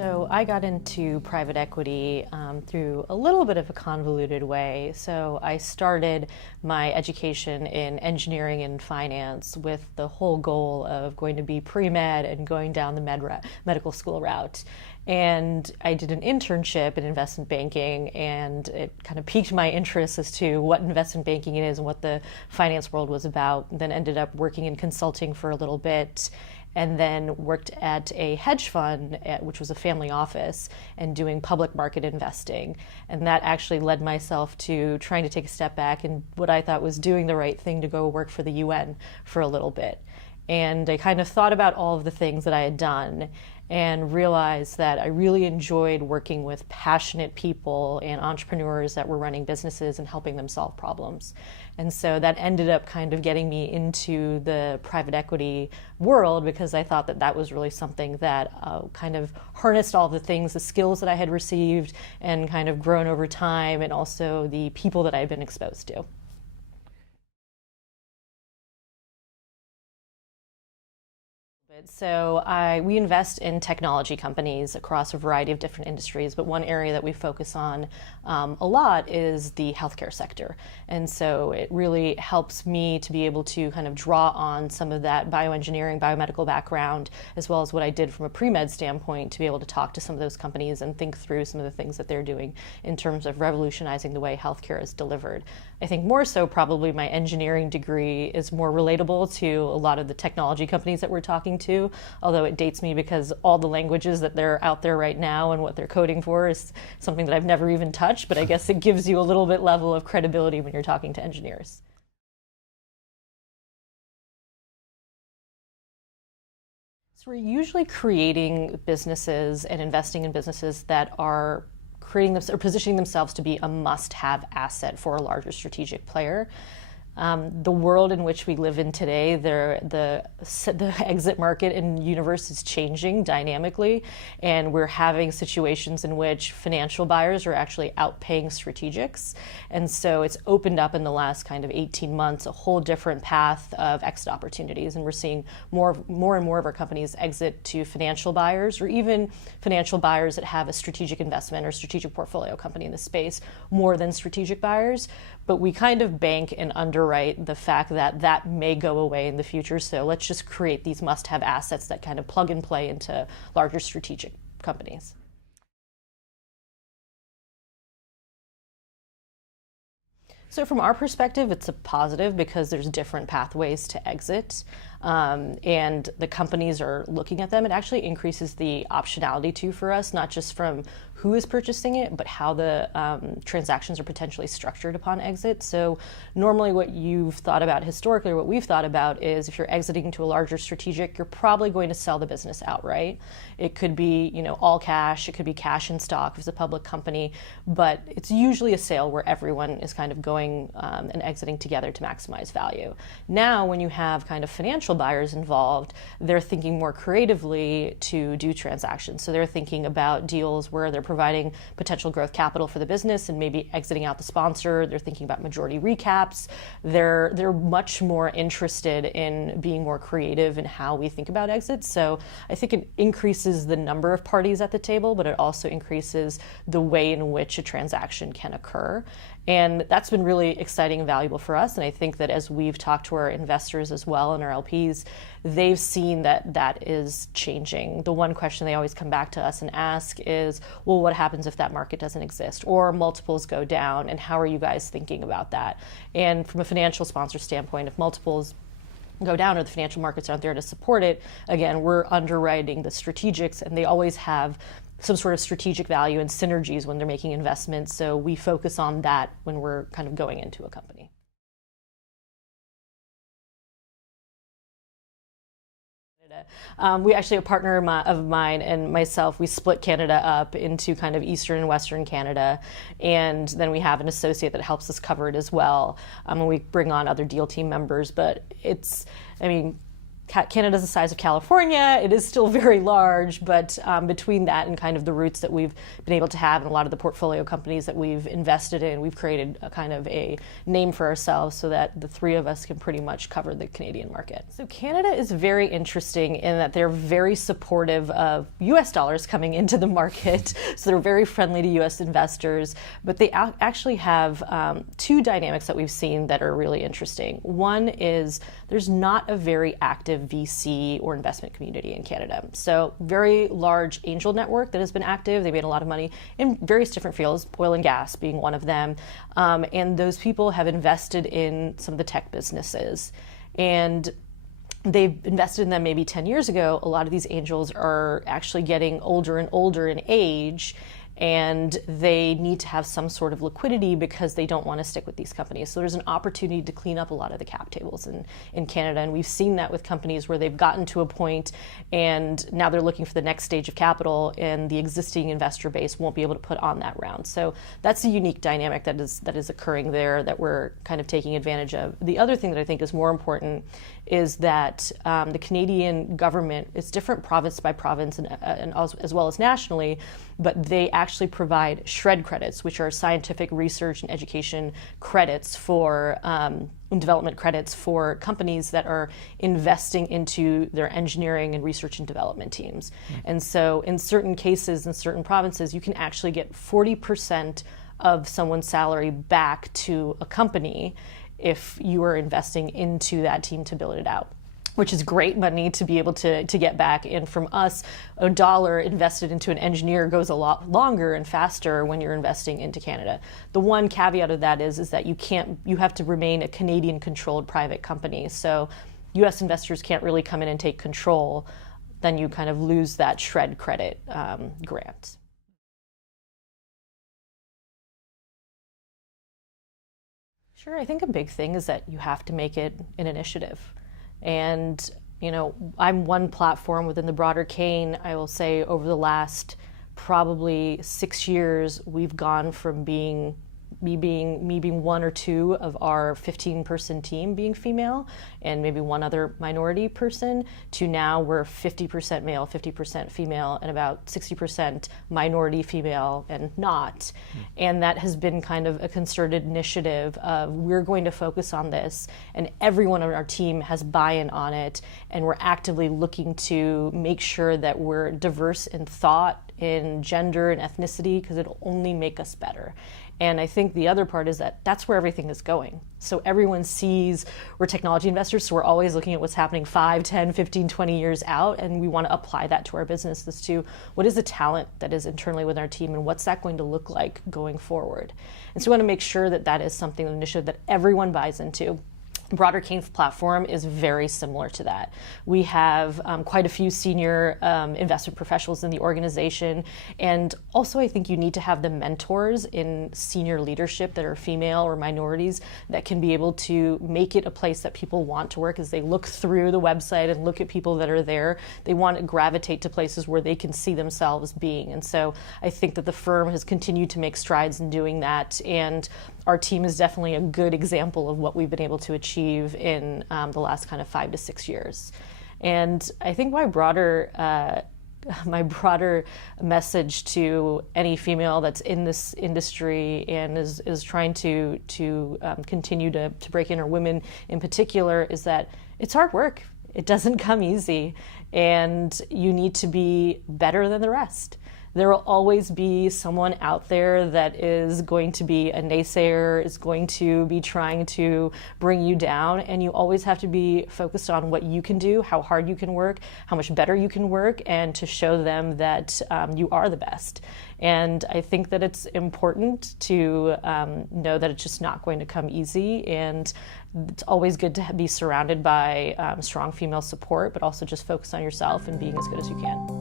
So I got into private equity through a little bit of a convoluted way. So I started my education in engineering and finance with the whole goal of going to be pre-med and going down the medical school route. And I did an internship in investment banking, and it kind of piqued my interest as to what investment banking is and what the finance world was about. Then ended up working in consulting for a little bit, and then worked at a hedge fund, which was a family office, and doing public market investing. And that actually led myself to trying to take a step back and what I thought was doing the right thing to go work for the UN for a little bit. And I kind of thought about all of the things that I had done and realized that I really enjoyed working with passionate people and entrepreneurs that were running businesses and helping them solve problems. And so that ended up kind of getting me into the private equity world because I thought that that was really something that kind of harnessed all the things, the skills that I had received and kind of grown over time, and also the people that I had been exposed to. So we invest in technology companies across a variety of different industries, but one area that we focus on a lot is the healthcare sector. And so it really helps me to be able to kind of draw on some of that bioengineering, biomedical background, as well as what I did from a pre-med standpoint to be able to talk to some of those companies and think through some of the things that they're doing in terms of revolutionizing the way healthcare is delivered. I think more so probably my engineering degree is more relatable to a lot of the technology companies that we're talking to, although it dates me because all the languages that they're out there right now and what they're coding for is something that I've never even touched, but I guess it gives you a little bit level of credibility when you're talking to engineers. So we're usually creating businesses and investing in businesses that are creating them or positioning themselves to be a must-have asset for a larger strategic player. The world in which we live in today, the exit market and universe is changing dynamically, and we're having situations in which financial buyers are actually outpaying strategics. And so it's opened up in the last kind of 18 months a whole different path of exit opportunities, and we're seeing more and more of our companies exit to financial buyers, or even financial buyers that have a strategic investment or strategic portfolio company in the space more than strategic buyers. But we kind of bank and underwrite the fact that that may go away in the future. So let's just create these must-have assets that kind of plug and play into larger strategic companies. So from our perspective, it's a positive because there's different pathways to exit, and the companies are looking at them. It actually increases the optionality too for us, not just from who is purchasing it, but how the transactions are potentially structured upon exit. So normally what you've thought about historically, or what we've thought about, is if you're exiting to a larger strategic, you're probably going to sell the business outright. It could be, all cash, it could be cash in stock if it's a public company, but it's usually a sale where everyone is kind of going and exiting together to maximize value. Now, when you have kind of financial buyers involved, they're thinking more creatively to do transactions. So they're thinking about deals where they're providing potential growth capital for the business and maybe exiting out the sponsor. They're thinking about majority recaps. They're much more interested in being more creative in how we think about exits. So I think it increases the number of parties at the table, but it also increases the way in which a transaction can occur. And that's been really exciting and valuable for us. And I think that as we've talked to our investors as well and our LPs, they've seen that that is changing. The one question they always come back to us and ask is, well, what happens if that market doesn't exist or multiples go down? And how are you guys thinking about that? And from a financial sponsor standpoint, if multiples go down or the financial markets aren't there to support it, again, we're underwriting the strategics, and they always have some sort of strategic value and synergies when they're making investments. So we focus on that when we're kind of going into a company. We actually, a partner of mine and myself, we split Canada up into kind of Eastern and Western Canada, and then we have an associate that helps us cover it as well. And we bring on other deal team members, but Canada's the size of California. It is still very large, but between that and kind of the roots that we've been able to have and a lot of the portfolio companies that we've invested in, we've created a kind of a name for ourselves so that the three of us can pretty much cover the Canadian market. So Canada is very interesting in that they're very supportive of US dollars coming into the market. So they're very friendly to US investors, but they actually have two dynamics that we've seen that are really interesting. One is there's not a very active VC or investment community in Canada. So very large angel network that has been active. They made a lot of money in various different fields, oil and gas being one of them. And those people have invested in some of the tech businesses. And they've invested in them maybe 10 years ago. A lot of these angels are actually getting older and older in age, and they need to have some sort of liquidity because they don't want to stick with these companies. So there's an opportunity to clean up a lot of the cap tables in Canada, and we've seen that with companies where they've gotten to a point and now they're looking for the next stage of capital, and the existing investor base won't be able to put on that round. So that's a unique dynamic that is occurring there that we're kind of taking advantage of. The other thing that I think is more important is that the Canadian government is different province by province and as well as nationally, but they actually provide SHRED credits, which are scientific research and education credits for development credits for companies that are investing into their engineering and research and development teams. And so in certain cases, in certain provinces, you can actually get 40% of someone's salary back to a company if you are investing into that team to build it out, which is great money to be able to get back. And from us, $1 invested into an engineer goes a lot longer and faster when you're investing into Canada. The one caveat of that is that you have to remain a Canadian-controlled private company. So U.S. investors can't really come in and take control. Then you kind of lose that SHRED credit grant. Sure, I think a big thing is that you have to make it an initiative. And, I'm one platform within the broader Kayne. I will say over the last probably 6 years, we've gone from being one or two of our 15-person team being female and maybe one other minority person to now we're 50% male, 50% female, and about 60% minority female and not. And that has been kind of a concerted initiative of we're going to focus on this, and everyone on our team has buy-in on it, and we're actively looking to make sure that we're diverse in thought, in gender and ethnicity, because it'll only make us better. And I think the other part is that that's where everything is going. So everyone sees we're technology investors, so we're always looking at what's happening 5, 10, 15, 20 years out, and we want to apply that to our business as to what is the talent that is internally with our team and what's that going to look like going forward. And so we want to make sure that that is something, an initiative that everyone buys into. Broader Kayne platform is very similar to that. We have quite a few senior investment professionals in the organization, and also I think you need to have the mentors in senior leadership that are female or minorities that can be able to make it a place that people want to work. As they look through the website and look at people that are there, they want to gravitate to places where they can see themselves being. And so I think that the firm has continued to make strides in doing that, and our team is definitely a good example of what we've been able to achieve in the last kind of 5 to 6 years. And I think my broader message to any female that's in this industry and is trying to continue to break in, or women in particular, is that it's hard work. It doesn't come easy, and you need to be better than the rest. There will always be someone out there that is going to be a naysayer, is going to be trying to bring you down, and you always have to be focused on what you can do, how hard you can work, how much better you can work, and to show them that you are the best. And I think that it's important to know that it's just not going to come easy, and it's always good to be surrounded by strong female support, but also just focus on yourself and being as good as you can.